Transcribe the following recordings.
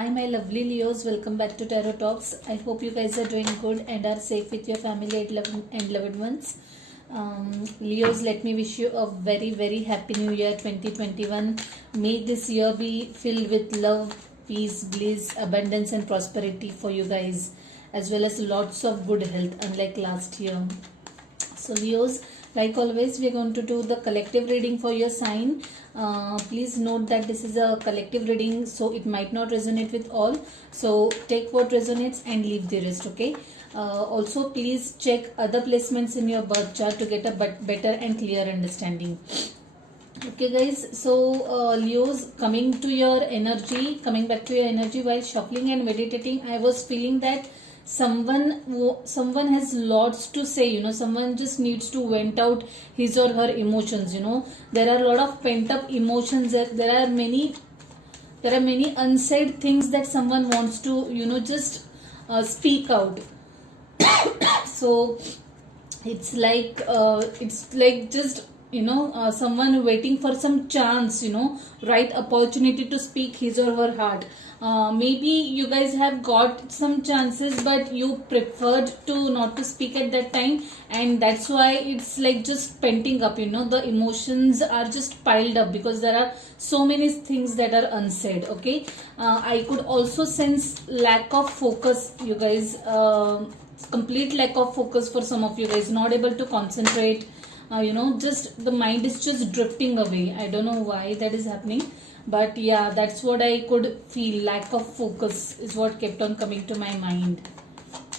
Hi, my lovely Leos. Welcome back to Tarot Talks. I hope you guys are doing good and are safe with your family and loved ones. Leos, let me wish you a very, very happy new year 2021. May this year be filled with love, peace, bliss, abundance, and prosperity for you guys, as well as lots of good health, unlike last year. So, Leos, like always, we are going to do the collective reading for your sign. Please note that this is a collective reading, so it might not resonate with all. So, take what resonates and leave the rest, okay? Also, please check other placements in your birth chart to get a better and clear understanding. Okay, guys, so Leos, coming back to your energy while shuffling and meditating, I was feeling that someone has lots to say, someone just needs to vent out his or her emotions. There are a lot of pent up emotions. There are many unsaid things that someone wants to just speak out. So it's like just someone waiting for some chance, right opportunity to speak his or her heart. Maybe you guys have got some chances, but you preferred to not to speak at that time, and that's why it's like just penting up. The emotions are just piled up because there are so many things that are unsaid. Okay, I could also sense lack of focus, you guys. Complete lack of focus for some of you guys, not able to concentrate. Just the mind is just drifting away. I don't know why that is happening, but yeah, that's what I could feel. Lack of focus is what kept on coming to my mind.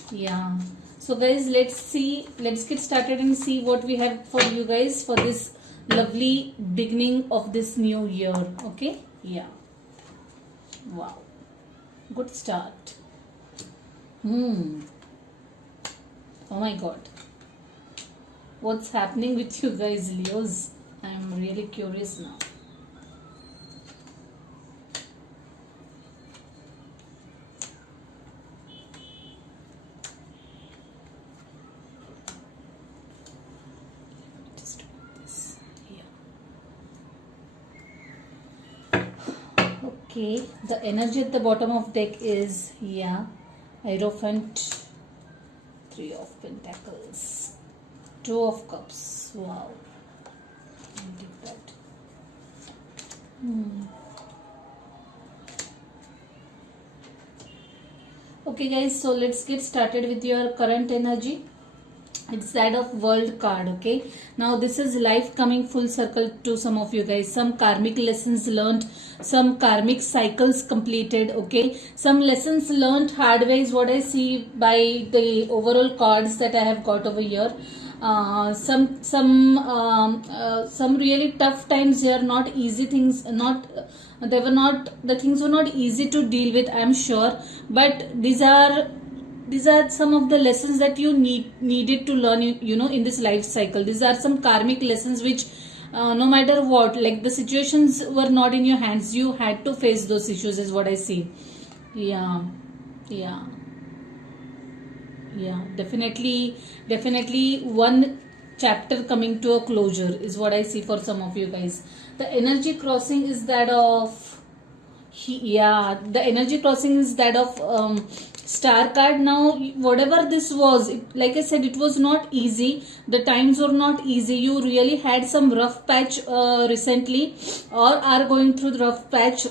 Yeah, so guys, let's get started and see what we have for you guys for this lovely beginning of this new year. Okay, yeah, wow, good start. Oh my god, what's happening with you guys, Leos? I'm really curious now. Just put this here. Okay, the energy at the bottom of deck is, Hierophant, 3 of Pentacles, 2 of Cups. Wow. I did that. Okay, guys, so let's get started with your current energy. It's that of World card. Okay, now this is life coming full circle to some of you guys. Some karmic lessons learned, some karmic cycles completed. Okay, some lessons learned hard way is what I see by the overall cards that I have got over here. Some really tough times here, not easy things, the things were not easy to deal with, I'm sure, but these are some of the lessons that you needed to learn, in this life cycle. These are some karmic lessons which, no matter what, like the situations were not in your hands, you had to face those issues, is what I see. Yeah, definitely one chapter coming to a closure is what I see for some of you guys. The energy crossing is that of the energy crossing is that of Star card. Now whatever this was, like I said, it was not easy. The times were not easy. You really had some rough patch recently, or are going through the rough patch.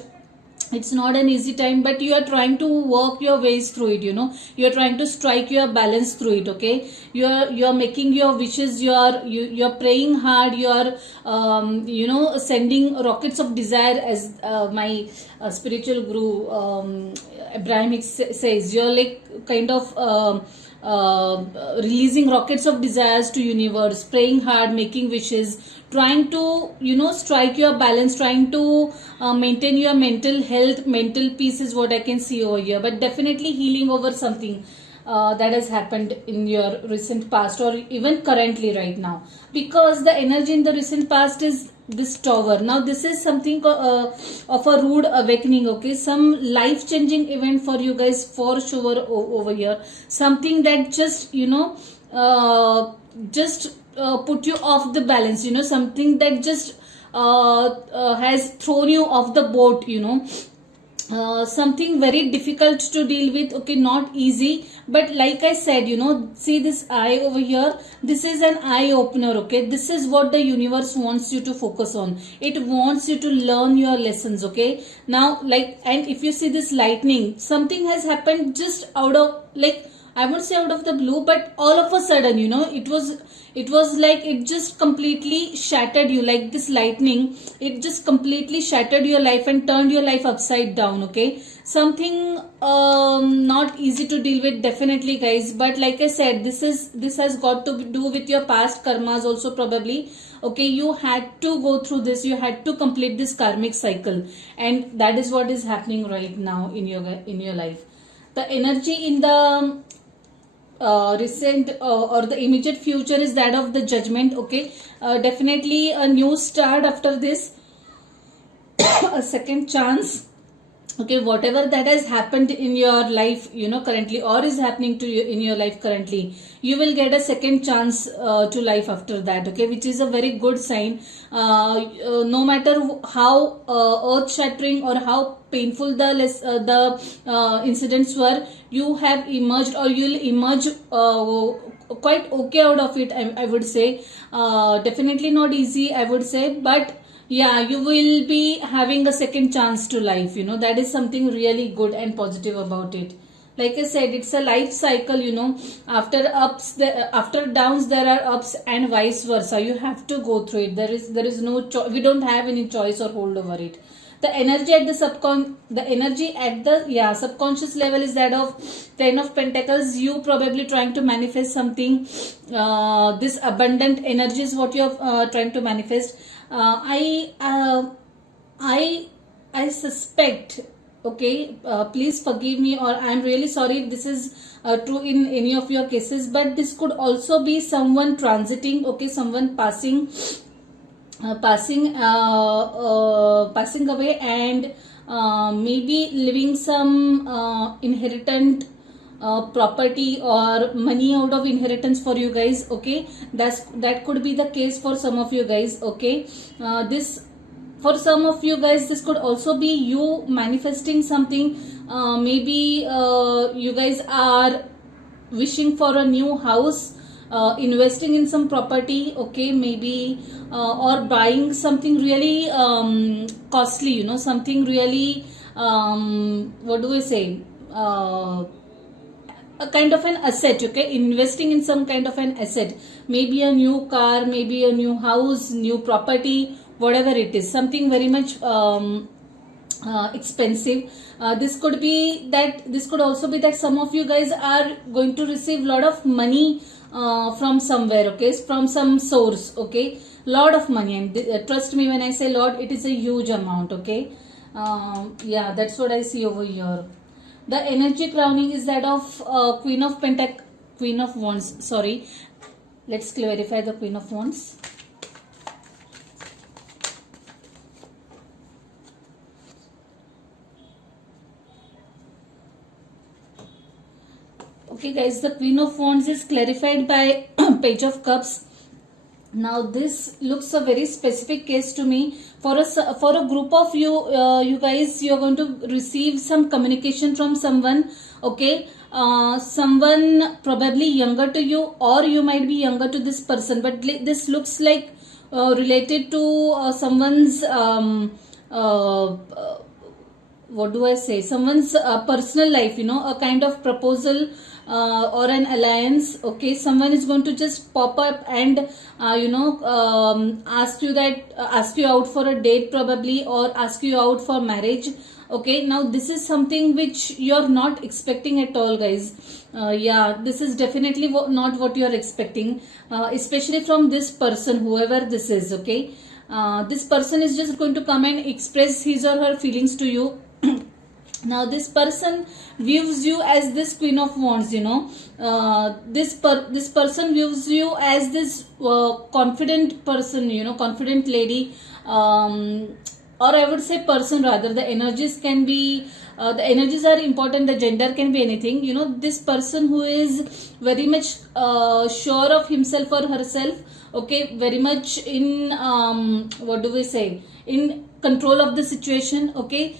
It's not an easy time, but you are trying to work your ways through it. You are trying to strike your balance through it. Okay, you are making your wishes. You are praying hard. You are sending rockets of desire, as my spiritual guru Abrahamic says. You're like kind of releasing rockets of desires to universe, praying hard, making wishes, trying to strike your balance, trying to maintain your mental health, mental peace is what I can see over here. But definitely healing over something that has happened in your recent past, or even currently right now, because the energy in the recent past is this Tower. Now this is something of a rude awakening. Okay, some life changing event for you guys for sure over here. Something that just put you off the balance. Something that just has thrown you off the boat. something very difficult to deal with, okay, not easy, but like I said, see this eye over here, this is an eye opener, okay. This is what the universe wants you to focus on. It wants you to learn your lessons, okay. Now, like, and if you see this lightning, something has happened just out of, like, I won't say out of the blue, but all of a sudden, it was like it just completely shattered you, like this lightning, it just completely shattered your life and turned your life upside down, okay. Something not easy to deal with, definitely, guys, but like I said, this has got to do with your past karmas also, probably, okay. You had to go through this, you had to complete this karmic cycle, and that is what is happening right now in your life. The energy in the recent or the immediate future is that of the judgment, okay. Definitely a new start after this, a second chance, okay. Whatever that has happened in your life, currently, or is happening to you in your life currently, you will get a second chance to life after that, okay, which is a very good sign. No matter how earth shattering or how painful the incidents were, you have emerged, or you'll emerge quite okay out of it, I would say. Definitely not easy, I would say, but yeah, you will be having a second chance to life, that is something really good and positive about it. Like I said, it's a life cycle, after ups, after downs there are ups, and vice versa. You have to go through it. There is no we don't have any choice or hold over it. The energy at the subconscious level is that of 10 of Pentacles. You probably trying to manifest something. This abundant energy is what you're trying to manifest. I suspect, okay, please forgive me, or I'm really sorry if this is true in any of your cases, but this could also be someone transiting, okay, someone passing away, and maybe leaving some inheritance property or money out of inheritance for you guys, okay. That could be the case for some of you guys, okay. This, for some of you guys, this could also be you manifesting something. Maybe you guys are wishing for a new house, investing in some property, okay, maybe or buying something really costly, something really what do I say, a kind of an asset, okay, investing in some kind of an asset, maybe a new car, maybe a new house, new property, whatever it is, something very much expensive. This could also be that some of you guys are going to receive lot of money from somewhere, okay, from some source, okay, lot of money, and trust me when I say lot, it is a huge amount, okay. Yeah, that's what I see over here. The energy crowning is that of Queen of Wands, sorry. Let's clarify the Queen of Wands. Okay guys, the Queen of Wands is clarified by Page of Cups. Now this looks a very specific case to me. For a group of you, you guys, you're going to receive some communication from someone, okay. Someone probably younger to you, or you might be younger to this person, but this looks like related to someone's what do I say, someone's personal life, a kind of proposal or an alliance, okay. Someone is going to just pop up and ask you out for a date probably, or ask you out for marriage, okay. Now this is something which you're not expecting at all, guys. Yeah, this is definitely not what you're expecting, especially from this person, whoever this is, okay. This person is just going to come and express his or her feelings to you. Now this person views you as this Queen of Wands, this person views you as this confident person, confident lady, or I would say person rather. The energies can be the energies are important. The gender can be anything, this person who is very much sure of himself or herself, okay, very much in what do we say, in control of the situation, okay,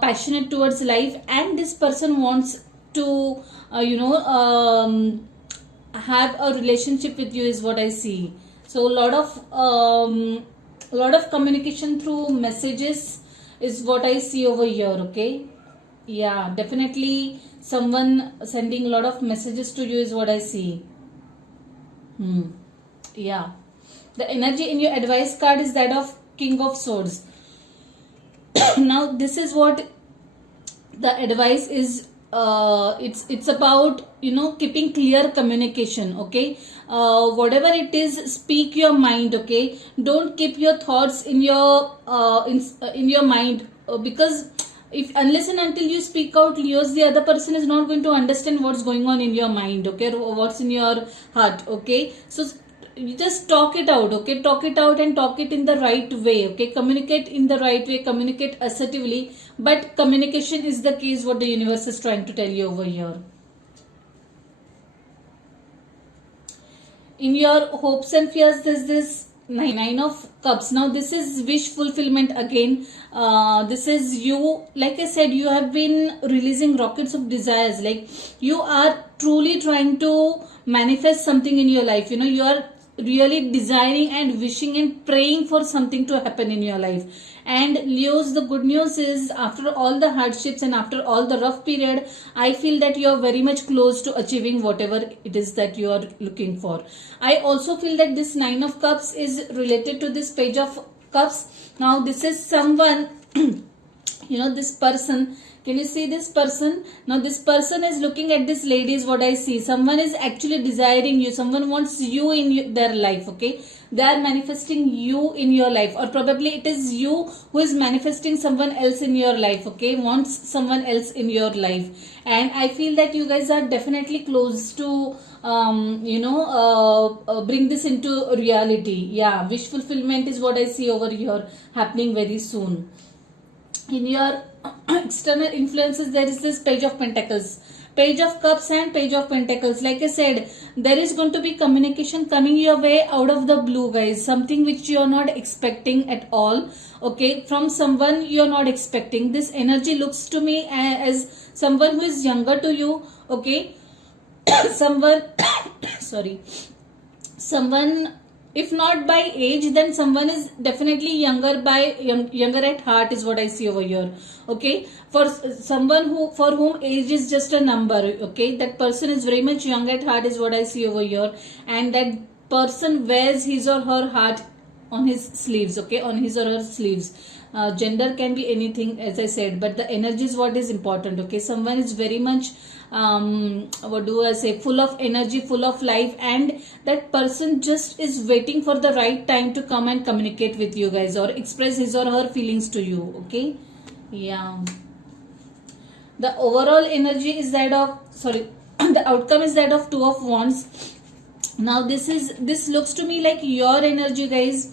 passionate towards life, and this person wants to have a relationship with you is what I see. So a lot of communication through messages is what I see over here, okay. Yeah, definitely someone sending a lot of messages to you is what I see. Yeah, the energy in your advice card is that of King of Swords. Now this is what the advice is. It's about keeping clear communication, okay. Whatever it is, speak your mind, okay. Don't keep your thoughts in your mind, because if unless and until you speak out, Leos, the other person is not going to understand what's going on in your mind, okay, or what's in your heart, okay. So you just talk it out, okay. Talk it out and talk it in the right way, okay. Communicate in the right way, communicate assertively, but communication is the key, is what the universe is trying to tell you over here. In your hopes and fears, there's this nine of cups. Now this is wish fulfillment again. This is you, like I said, you have been releasing rockets of desires, like you are truly trying to manifest something in your life. You are really desiring and wishing and praying for something to happen in your life. And Leos, the good news is, after all the hardships and after all the rough period, I feel that you are very much close to achieving whatever it is that you are looking for. I also feel that this 9 of cups is related to this page of cups. Now this is someone this person. Can you see this person? Now this person is looking at this lady is what I see. Someone is actually desiring you. Someone wants you in their life, okay. They are manifesting you in your life, or probably it is you who is manifesting someone else in your life, okay. Wants someone else in your life. And I feel that you guys are definitely close to bring this into reality. Yeah, wish fulfillment is what I see over here happening very soon. In your external influences, there is this page of pentacles, page of cups and page of pentacles. Like I said, there is going to be communication coming your way out of the blue, guys. Something which you are not expecting at all, okay, from someone you are not expecting. This energy looks to me as someone who is younger to you, okay. Someone someone, if not by age, then someone is definitely younger at heart is what I see over here, okay. For someone for whom age is just a number, okay, that person is very much young at heart is what I see over here. And that person wears his or her heart on his sleeves, okay, on his or her sleeves. Gender can be anything, as I said, but the energy is what is important, okay. Someone is very much full of energy, full of life, and that person just is waiting for the right time to come and communicate with you guys, or express his or her feelings to you, okay. Yeah, the overall energy is that of the outcome is that of 2 of Wands. Now this looks to me like your energy, guys,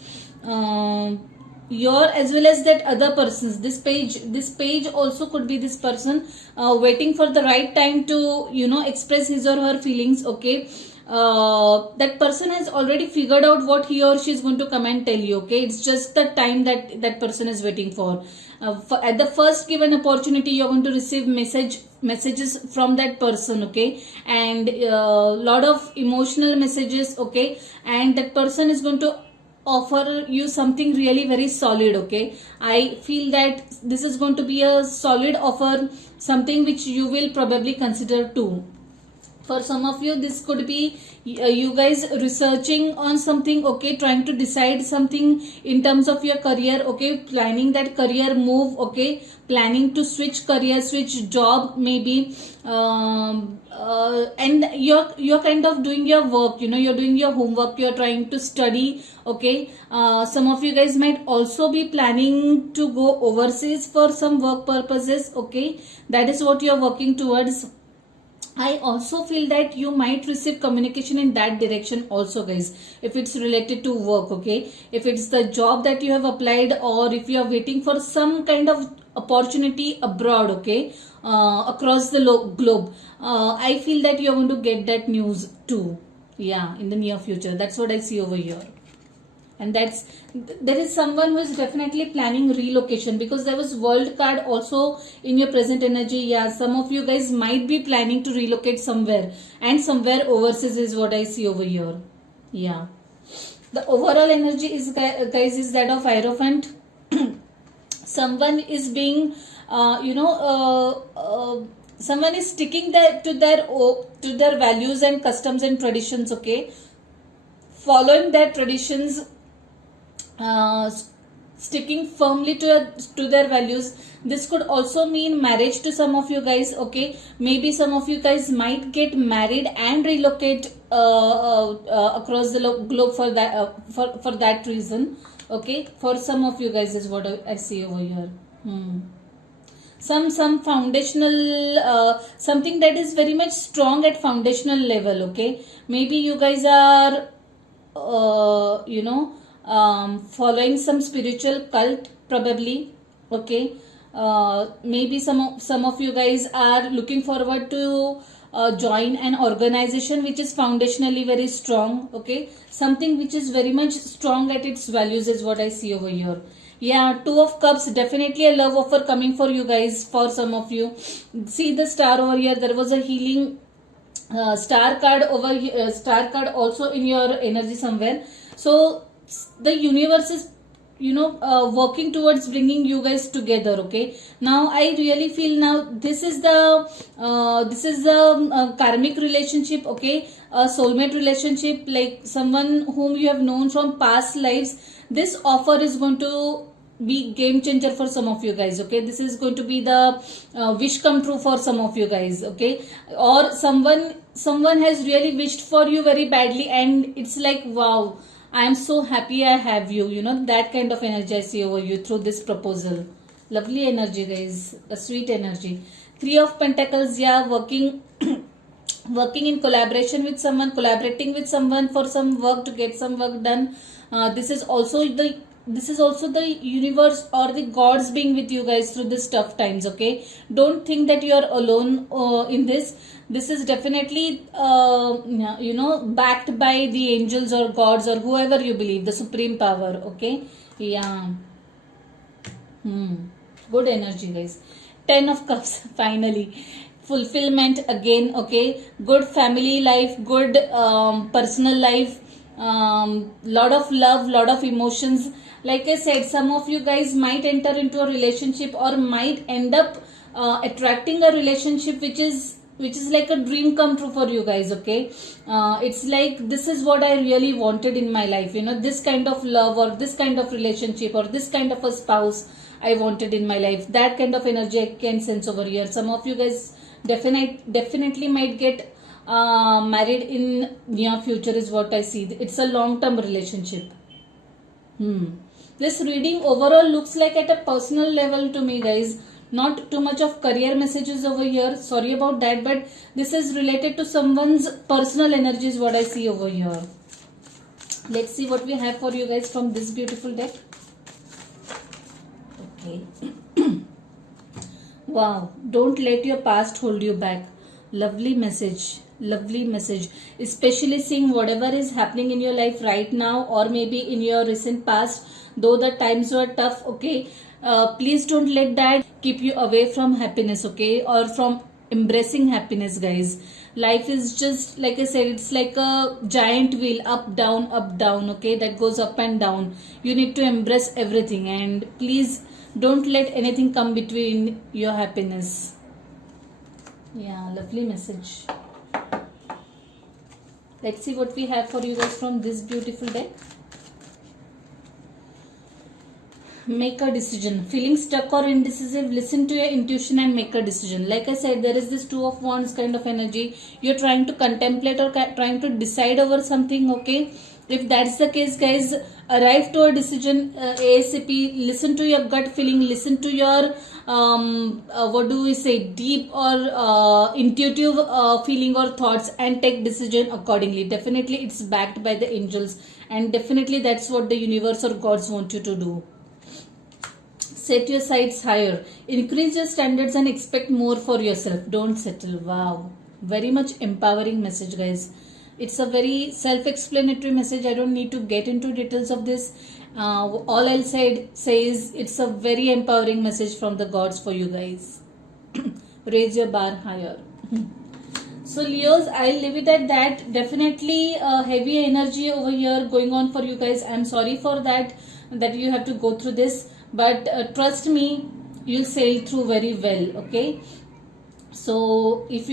your as well as that other person's. This page also could be this person waiting for the right time to express his or her feelings, okay. That person has already figured out what he or she is going to come and tell you, okay. It's just the time that person is waiting for. At the first given opportunity, you're going to receive messages from that person, okay, and lot of emotional messages, okay, and that person is going to offer you something really very solid, okay. I feel that this is going to be a solid offer, something which you will probably consider too. For some of you, this could be you guys researching on something, okay, trying to decide something in terms of your career, okay, planning that career move, okay, planning to switch career, switch job maybe, and you're kind of doing your work, you're doing your homework, you're trying to study, okay. Some of you guys might also be planning to go overseas for some work purposes, okay. That is what you're working towards. I also feel that you might receive communication in that direction also, guys, if it's related to work, okay. If it's the job that you have applied, or if you are waiting for some kind of opportunity abroad, okay, across the globe, I feel that you're going to get that news too, yeah, in the near future. That's what I see over here. and there is someone who is definitely planning relocation, because there was world card also in your present energy. Yeah, some of you guys might be planning to relocate somewhere, and somewhere overseas is what I see over here. Yeah, the overall energy is, guys, is that of Hierophant. Someone is being someone is sticking to their values and customs and traditions, okay, following their traditions, uh, sticking firmly to their values. This could also mean marriage to some of you guys, okay. Maybe some of you guys might get married and relocate across the globe for that, for that reason, okay. For some of you guys is what I see over here. Some foundational, something that is very much strong at foundational level, okay. Maybe you guys are following some spiritual cult, probably, okay. Maybe some of you guys are looking forward to join an organization which is foundationally very strong, okay. Something which is very much strong at its values is what I see over here. Yeah, Two of Cups, definitely a love offer coming for you guys. For some of you, see the star over here, there was a healing star card over here, star card also in your energy somewhere. So the universe is working towards bringing you guys together, okay. Now I really feel now this is the karmic relationship, okay, a soulmate relationship, like someone whom you have known from past lives. This offer is going to be game changer for some of you guys, okay. This is going to be the wish come true for some of you guys, okay. Or someone has really wished for you very badly, and it's like, wow, I am so happy I have you, that kind of energy I see over you through this proposal. Lovely energy, guys, a sweet energy. Three of Pentacles, yeah, working in collaboration with someone, collaborating with someone for some work, to get some work done. This is also the universe or the gods being with you guys through this tough times, okay. Don't think that you are alone in this. This is definitely backed by the angels or gods or whoever you believe, the supreme power, okay. Yeah. Good energy, guys. 10 of Cups, finally. Fulfillment again, okay. Good family life, good personal life, lot of love, lot of emotions. Like I said, some of you guys might enter into a relationship or might end up attracting a relationship which is like a dream come true for you guys, okay. It's like, this is what I really wanted in my life, this kind of love or this kind of relationship or this kind of a spouse I wanted in my life. That kind of energy I can sense over here. Some of you guys definitely might get married in near future is what I see. It's a long-term relationship. This reading overall looks like at a personal level to me, guys. Not too much of career messages over here. Sorry about that, but this is related to someone's personal energy is what I see over here. Let's see what we have for you guys from this beautiful deck. Okay. Wow, don't let your past hold you back. Lovely message. Lovely message. Especially seeing whatever is happening in your life right now, or maybe in your recent past, though the times were tough, okay. Please don't let that keep you away from happiness, okay, or from embracing happiness, guys. Life is just, like I said, it's like a giant wheel, up, down, okay, that goes up and down. You need to embrace everything, and please don't let anything come between your happiness. Yeah, lovely message. Let's see what we have for you guys from this beautiful deck. Make a decision. Feeling stuck or indecisive, listen to your intuition and make a decision. Like I said, there is this Two of Wands kind of energy. You're trying to contemplate or trying to decide over something, okay. If that's the case, guys, arrive to a decision ASAP. Listen to your gut feeling, listen to your deep or intuitive feeling or thoughts, and take decision accordingly. Definitely it's backed by the angels, and definitely that's what the universe or gods want you to do. Set your sights higher, increase your standards and expect more for yourself. Don't settle. Wow, very much empowering message, guys. It's a very self-explanatory message. I don't need to get into details of this. All I'll say is it's a very empowering message from the gods for you guys. Raise your bar higher. So Leos, I'll leave it at that. Definitely heavy energy over here going on for you guys. I'm sorry for that you have to go through this, but trust me, you'll sail through very well. Okay. So if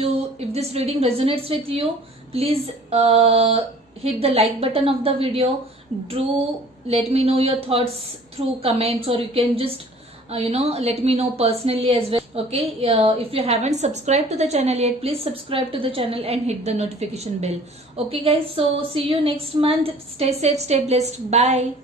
this reading resonates with you, please hit the like button of the video. Do let me know your thoughts through comments, or you can just let me know personally as well. Okay, if you haven't subscribed to the channel yet, please subscribe to the channel and hit the notification bell. Okay guys, so see you next month. Stay safe, stay blessed. Bye.